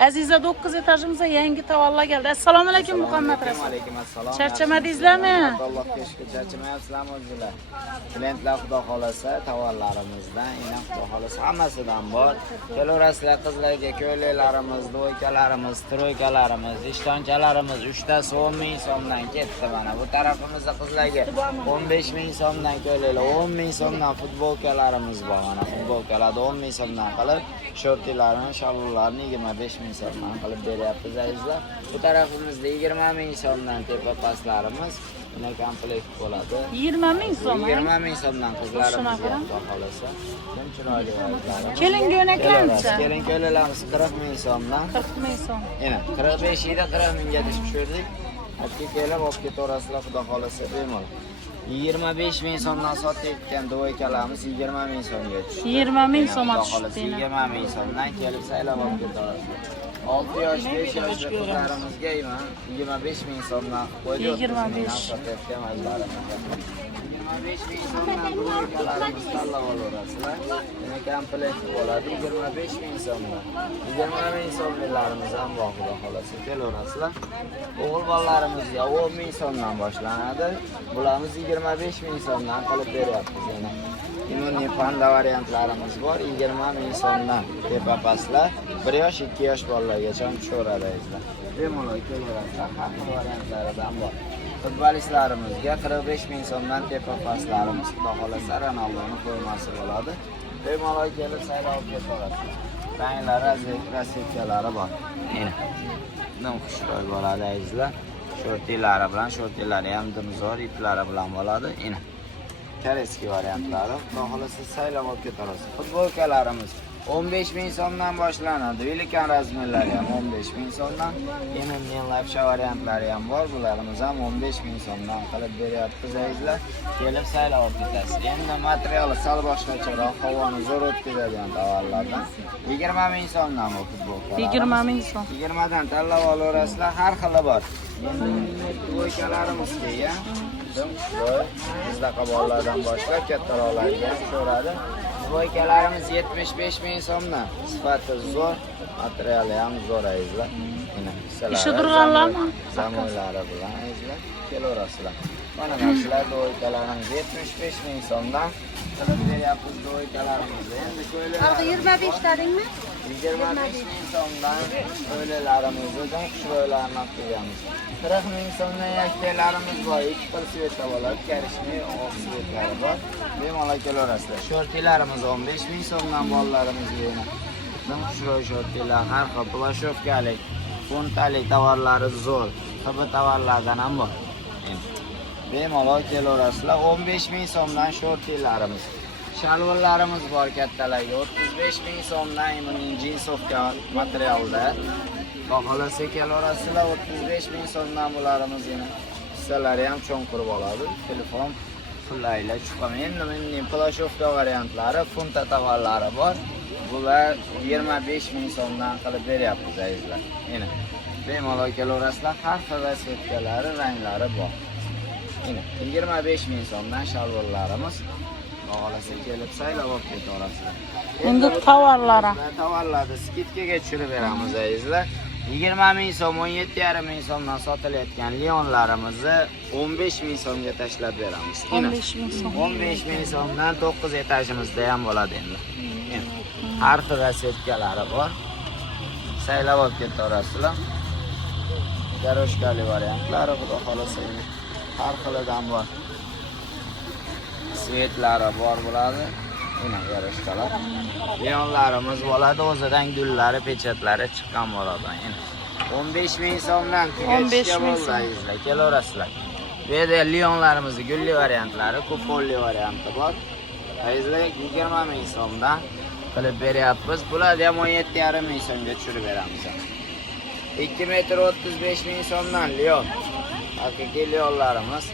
Aziza 9 etajimizga yangi tavalla geldi. Assalomu alaykum Muhammad Rasul. Alaykum assalom. Charchamadingizlarmi? Allohga shukr, charchamayapsizlarmi o'zingizlar? Klientlar xudo xolasa tavallarimizdan, yana xudo xolasa hammasidan bor. Kelaverasizlar qizlarga ko'ylaklarimiz, do'ykalarimiz, troykalarimiz, ishtonchalarimiz 3 tasi 10 ming so'mdan ketdi mana. Bu tarafimizda qizlarga 15 ming so'mdan ko'ylaklar, 10 ming so'mdan futbolkalarimiz bor mana. Futbolkalarda 10 ming so'mdan qilib, shortilarni, shalvarlarni 25 ming so'mdan qilib beryapmiz azizlar. Bu tarafimizda 20 ming so'mdan tepa pastlarimiz buni komplekt bo'ladi. 20 ming so'm. 20 ming so'mdan qizlarimizga xudo xolasa. Kim chiroyli o'yinlari. Kelin ko'ylaklarimiz. Kelin ko'ylaklarimiz 40 ming so'mdan. 40 ming so'm. Yana 45 yida 40 mingga tushirdik. Hatto kelib olib ketaverasizlar xudo xolasa bemalol. 25 ming so'mdan sotayotgan do'ykalarimiz 20 ming so'mga tushdi. 20 ming so'm tushdi. 20 ming so'mdan kelib saylab olib ketaverasizlar. 6 yosh, 5 yoshli qizlarimizga 25 ming so'mdan qo'ydik. 25 sotayotgan ayollarimiz. 25 ming so'mdan do'ykalarimiz tanlab olaverasizlar. Yana komplekt bo'ladi 25 ming so'mdan. 20 ming so'mlarimiz ham bor xudo xolasa kelaverasizlar. O'g'il bolalarimizga 10 ming so'mdan boshlanadi. Bularimiz 25 ming so'mdan qilib beryapmiz yana. Immuniy panda variantlarimiz bor 20 ming so'mdan. Tepa pastlar 1 yosh 2 yosh bolalargacha tushaveradi azizlar. Bemalol kelaverasizlar. Har xil variantlaridan bor. Futbolistlarimizga 45 ming so'mdan tepa pastlarimiz xudo xolasa Ronaldoning qo'ymasi bo'ladi. Bemalol kelib saylab ketaverasiz. Ranglari, rassetkalari bor. Mana. Bundan xushro'y bo'ladi azizlar. Shortilari bilan, shortilari ham dimzor iplari bilan bo'ladi. Mana. Koreski variantlari xudo xolasa saylab olib ketaverasiz. Futbolkalarimiz 15 ming so'mdan boshlanadi. Velikan razmerlari ham 15 ming so'mdan. Immuniy lapsha variantlari ham bor. Bularimiz ham 15 ming so'mdan qilib beryapmiz azizlar. Kelib saylab olib ketasiz. Endi materiali sal boshqacharoq, havoni zo'r o'tkazadigan tovarlardan 20 ming so'mdan bu futbolkalar. 20 ming so'm. 20 dan tanlab olaverasizlar. Har xili bor. Endi do'ykalarimiz keyin bizda qabollardan boshlab kattaroqlarga tushiradi. Do'ykalarimiz 75 ming so'mdan. Sifati zo'r, materiali ham zo'r azizlar. Ishi turganlarmi? Zamoylari bilan azizlar kelaverasizlar. Mana narsalar do'ykalarimiz 75 ming so'mdan qilib beryapmiz do'ykalarimizni. Endi ko'ylaklar 25 tadingmi? 25 ming so'mdan ko'ylaklarimizni xushro'ylarni qilganmiz. 40 ming so'mdan yakkalarimiz bor. 2 xil svetda bo'ladi. Karishniy oq svetlari bor. Bemalol kelaverasizlar. Shortilarimiz 15 ming so'mdan bolalarimizga yana. Bundan xushro'y shortilar, har xil plashovkalik, funtalik tovarlari zo'r. Xib tovarlardan ham bor. Bemalol kelaverasizlar. 15 ming so'mdan shortilarimiz. Shalvarlarimiz bor kattalarga 35 ming so'mdan immuniy jinsovka materialda. Xohlasa kelaverasizlar 35 ming so'mdan bularimiz yana. Hissalari ham cho'nqir bo'ladi. Telefon fullaylar chiqaman. Endi plashovka variantlari, funta tovarlari bor. Bular 25 ming so'mdan qilib beryapmiz azizlar. Mana bemalol kelaverasizlar. Har xil rassetkalari, ranglari bor. Mana 25 ming so'mdan shalvarlarimiz. Xohlasa kelib saylab olib ketaverasizlar. Endi tovarlari. Tovarlarni skidkaga tushirib beramiz azizlar. 20 ming so'm, 17,5 ming so'mdan sotilayotgan leonlarimizni 15 ming so'mga tashlab beramiz. 15 ming so'm. 15 ming so'mdan 9 etajimizda ham bo'ladi endi. Har xil rassetkalari bor. Saylab olib ketaverasizlar. Garoshkali variantlari xudo xolasa har xilidan bor. Svetlari bor bo'ladi. Mana garoshkalar. Leonlarimiz bo'ladi, o'zidan gullari, pechatlari chiqqan bo'ladi. 15 ming so'mdan tugatishga bo'ladi. Kelaverasizlar. Bu yerda leonlarimizni gulli variantlari, kupolli varianti bor. Azizlar 20 ming so'mdan qilib beryapmiz. Bularni ham 17,5 ming so'mga tushirib beramiz. 2 metr 35 ming so'mdan leon. Haqiqiy leonlarimiz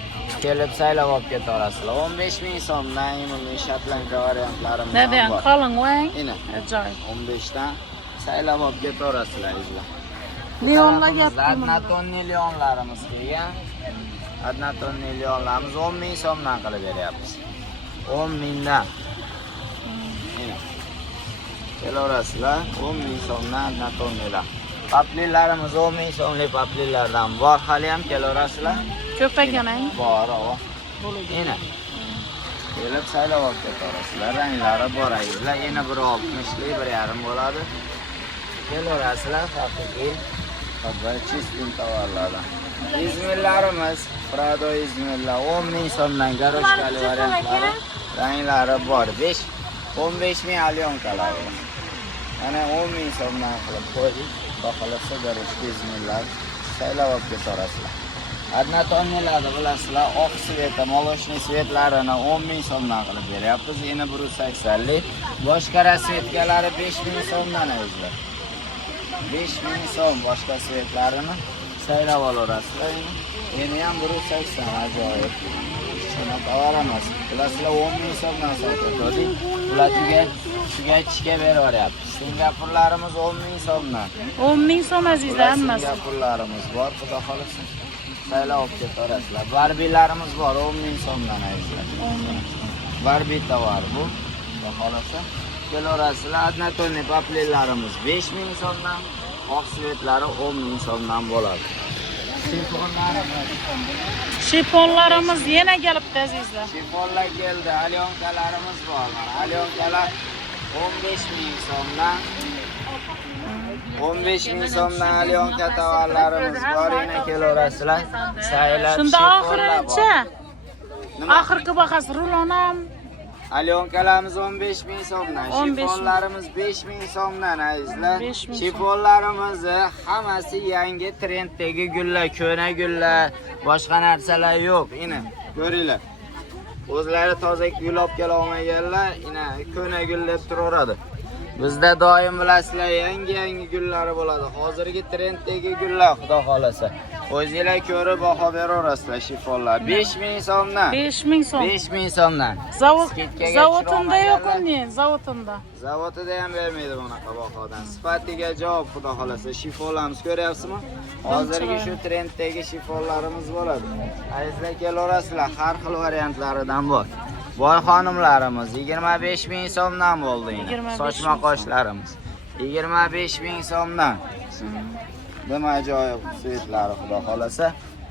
kelib saylab olib ketaverasizlar. 15 ming so'mdan immuniy shotlanka variantlarimiz bor. Neden qalin vang? Mana Ajoyib. 15 dan saylab olib ketaverasizlar azizlar. Leonlar gapmi? Adnatonni leonlarimiz kelgan. Adnatonni leonlarimiz 10 ming so'mdan qilib beryapmiz. 10 mingdan. Mana kelaverasizlar 10 ming so'mdan adnatonnilar. Paplilarimiz 10 ming so'mlik paplilardan bor. Hali ham kelaverasizlar. Ko'p ekan-a? Bor, ava. Ena. Kelib saylab olib ketasizlar. Ranglari bor ayizlar. Yana biri 60lik, 1.5 bo'ladi. Kelaverasizlar, haqiqiy va chistin tovarlardan. İzmirlarimiz, Prado İzmirlar 10 ming so'mdan garoshkali variantlari. Ranglari bor. 15 ming alyonkalar. Ana 10 ming so'mdan qilib qo'ydik. Xohlasa garoshka İzmirlar saylab olib ketasizlar. Adnatonnelarni bilasizlar, oq sveta, молочный svetlarini 10 ming so'mdan qilib beryapmiz. Yana 180 lik. Boshqa rasvetkalari 5 ming so'mdan ayizlar. 5 ming so'm boshqa svetlarini saylab olaverasizlar. Endi ham 180 ajoyib. Shuni tovaramiz. Bilasizlar 10 ming so'mdan sotdik. Ularga tugatishga beraveryapmiz. Singapurlarimiz 10 ming so'mdan. 10 ming so'm azizlar hammasi. Singapurlarimiz bor, xudo xolasa. Saylab olib ketasizlar. Barbilarimiz bor 10 ming so'mdan ayizlar. Barbi tovar bu. Xudo xolasa kelaverasizlar. Adnatonniy paplilarimiz 5 ming so'mdan, oq svetlari 10 ming so'mdan bo'ladi. Shifonlarimiz yana kelibdi azizlar. Shifonlar keldi, alyonkalarimiz bor. Alyonkalar 15 ming so'mdan. 15 ming so'mdan alyonka tovarlarimiz bor. Yana kelaverasizlar. Saylab Shunda shifonlar bor. oxirichi. Oxirgi bahas rulonam. Alyonkalarimiz 15 ming so'mdan, shifonlarimiz 5 ming so'mdan azizlar. 5 ming Shifonlarimiz hammasi yangi trenddagi gullar, ko'na gullar, boshqa narsalar yo'q. Ina ko'ringlar. O'zlari toza gul olib kela olmaganlar, ina ko'na gul deb turaveradi. Bizda doim bilasizlar, yangi gullari bo'ladi. Hozirgi trenddagi gullar, xudo xolasa. O'zingizlar ko'rib baho beraverasizlar shifonlar. 5 ming so'mdan. 5 ming so'm. 5 ming so'mdan. Zavodimda yo'q-ku, zavodimda. Zavodida ham bermaydi bunaqa bahodan. Sifatiga javob, xudo xolasa. Shifonlarimiz ko'ryapsizmi? Hozirgi shu trenddagi shifonlarimiz bo'ladi. Azizlar kelaverasizlar, har xil variantlaridan bor. Boy xonimlarimiz 25 ming so'mdan bo'ldi. Sochma qoshlarimiz 25 ming so'mdan. Nima ajoyib svetlari, xudo xolasa,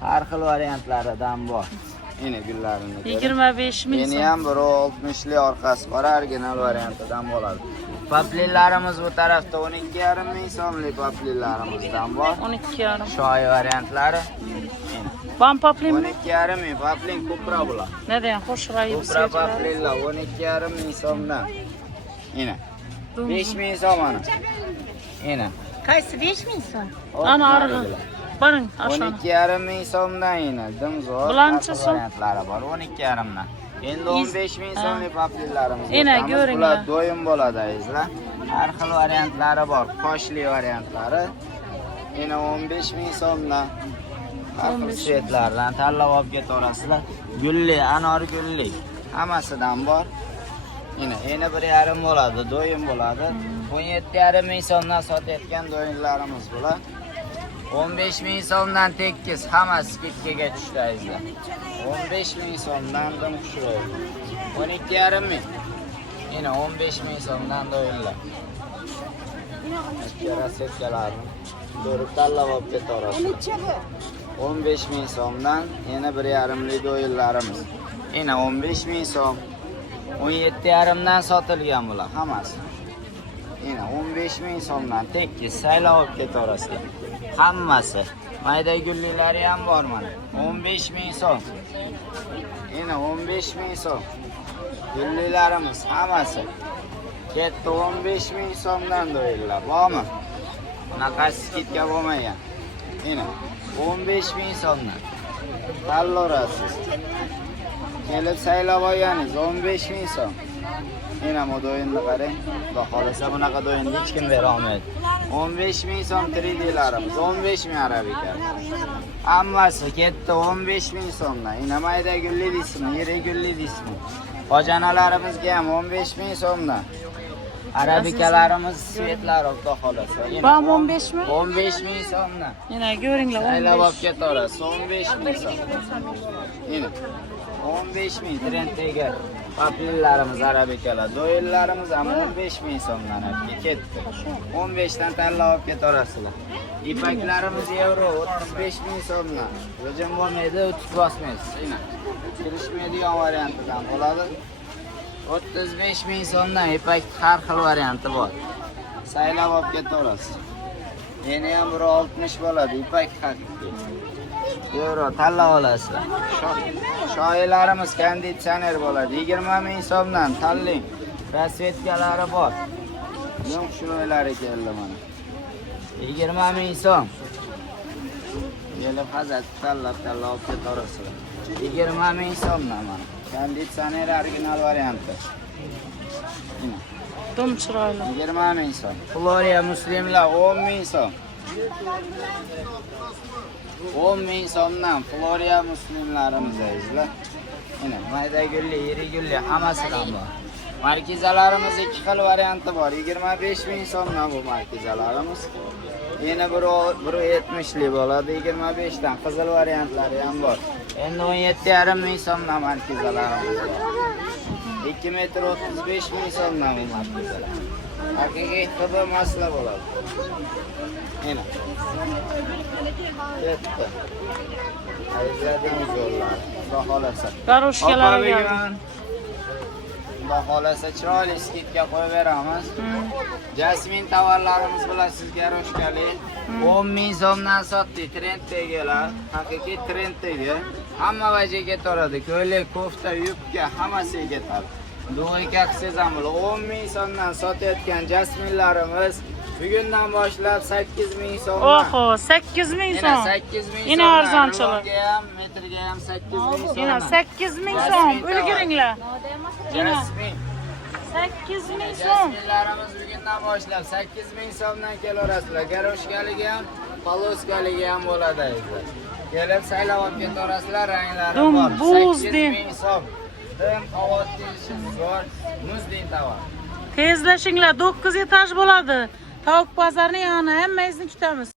har xil variantlaridan bor. Eni gullarini 25 ming so'm. Meni ham 60lik orqasi bor, original variantidan bo'ladi. Paplilarimiz bu tarafda 12,5 ming so'mlik paplilarimizdan bor. 12,5. Shoyi variantlari. Ban paplim 12,5 ming paplin Cupra bular. neden xo'sh rayib Cupra paplilar 12,5 ming so'mdan. Ena 5 ming so'm ana. Ena Qaysi 5 ming so'm? ana arg'i. Baring aşağı. 12,5 ming so'mdan ena. Dimzo'r Bulanchi so'm. variantlari bor 12,5 dan. Endi 15 ming so'mlik paplilarimiz bor. Ena ko'ringlar. Bular do'yim bo'ladi azizlar. Har xil variantlari bor. Qoshli variantlari. Ena 15 ming so'mdan. Har xil svetlardan tanlab olib ketaverasizlar. Gulli, anor gulli. Hammasidan bor. Ena 1,5 bo'ladi, do'yim bo'ladi. 17,5 ming so'mdan sotayotgan do'yinlarimiz bular. 15 ming so'mdan tekis, hammasi ketkaga tushdi azizlar. 15 ming so'mdan dim tushiradi. 12,5 ming. Ena 15 ming so'mdan do'yinlar. Rassetkalarni ko'rib tanlab olib ketaverasizlar. 15 ming so'mdan yana 1,5 lik do'yinlarimiz. Ena 15 ming so'm. 17,5 dan sotilgan bular hammasi. Ena 15 ming so'mdan tekis saylab olib ketaverasizlar. Hammasi. Mayda gullilari ham bor mana. 15 ming so'm. Ena 15 ming so'm. Gullilarimiz hammasi. Ketdi 15 ming so'mdan do'yinlar. Bormi? Bunaqasi ketga bo'lmagan. Ena 15 ming so'mdan. Tanlaysiz. Kelib saylab olganingiz 15 ming so'm. Ena bu do'yinni qarang. Xudo xolasa bunaqa do'yinni hech kim bera olmaydi. 15 ming so'm 3D'larimiz, 15 ming arabika. Hammasi ketdi 15 ming so'mdan. Ena mayda gulli deysizmi, yirik gulli deysizmi? Hojanalarımizga ham 15 ming so'mdan. Arabikalarimiz svetlar xudo xolasa. Bam 15 mi? 15 ming so'mdan. Yana ko'ringlar 15. Saylab olib ketaverasiz 15 ming so'm. Ena 15 ming trenddagi Papillarimiz arabikalar, doyillarimiz ham 15 ming so'mdan olib ketdi. 15 dan tanlab olib ketarasizlar. İpaklarimiz euro 35 ming so'mdan. Hujum bo'lmaydi, o'tib bosmaysiz. Kirishmaydigan variantidan bo'ladi. 35 ming so'mdan ipak har xil varianti bor. Saylab olib ketaverasiz. Yana ham 60 bo'ladi, ipak haqiqiy. Euro tanlab olasizlar. Shoylarimiz konditsioner bo'ladi. 20 ming so'mdan tanlang. Rasvetkalari bor. Yo'q shuloylari keldi mana. 20 ming so'm. Kelib hazat tanlab olib ketaverasizlar. 20 ming so'mdan mana. Konditsioner original varianti. Dum chiroyli. 20 ming so'm. Floriya muslimlar 10 ming so'm. 10 ming so'mdan Floriya muslimlarimizlar. Mana mayda gulli, yiri gulli hammasidan bor. Markizalarimiz ikki xil varianti bor. 25 ming so'mdan bu markizalarimiz. Yana biri 70 lik bo'ladi. 25 dan qizil variantlari ham bor. Endi 17,5 ming so'mdan markizalarimiz bor. 2 metr 35 ming so'mdan bu markizalar. Haqiqiy hib masla bo'ladi. Mana. Yetti. Ayzadimiz yo'llar. Baholasa. Garushkalar keldi. Baholasa chiroyli skidga qo'yib beramiz. Jasmin tovarlarimiz bilasiz, garushkali. 10 ming so'mdan sotdik, trenddagilar. Haqiqiy trenddagi. Hamma vajiga ketaradi. Ko'ylak, kofta, yubka hammasiga ketadi. Do'yka qilsangiz ham 10 ming so'mdan sotayotgan jasminlarimiz bugundan boshlab 8 ming so'mdan. Oho, 8 ming so'm. Yana 8 ming so'm. Ina arzonchilar. Metrga ham 8 ming so'm. Ina 8 ming so'm. Ulguringlar. Ina Jasmin. 8 ming so'm. Jasminlarimiz bugundan boshlab 8 ming so'mdan kelaverasizlar. Garoshkaligi ham, poloskaligi ham bo'ladi sizlar. Kelib saylab olib ketaverasizlar, ranglari Dum, bor. buz 8 de. ming so'm. Dim, havotishi bor. Muzdin tovar. Tezlashinglar, 9 etaj bo'ladi. Tavuk bozorining yoni hammangizni kutamiz.